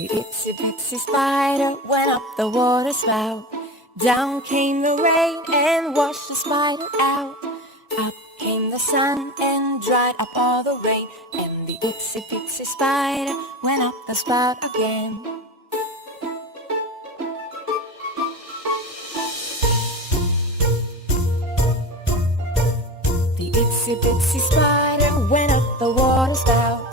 The itsy bitsy spider went up the water spout. Down came the rain and washed the spider out. Up came the sun and dried up all the rain. And the itsy bitsy spider went up the spout again. The itsy bitsy spider went up the water spout.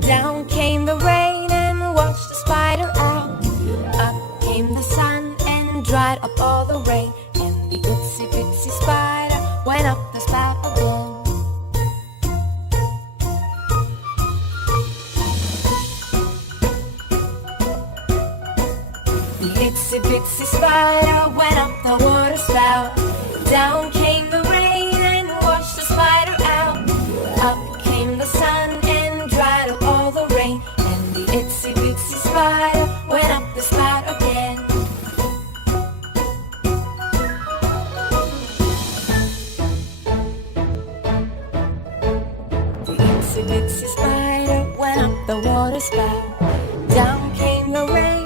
Down came the rain and washed the spider out. Up came the sun and dried up all the rain. And the itsy bitsy spider went up the spout again. The itsy bitsy spider went up the water spout. Down came the rain and washed the spider out. Up came the sun and dried up all the rain. And the itsy bitsy spider went up the spout again. The itsy bitsy spider went up the water spout. Down came the rain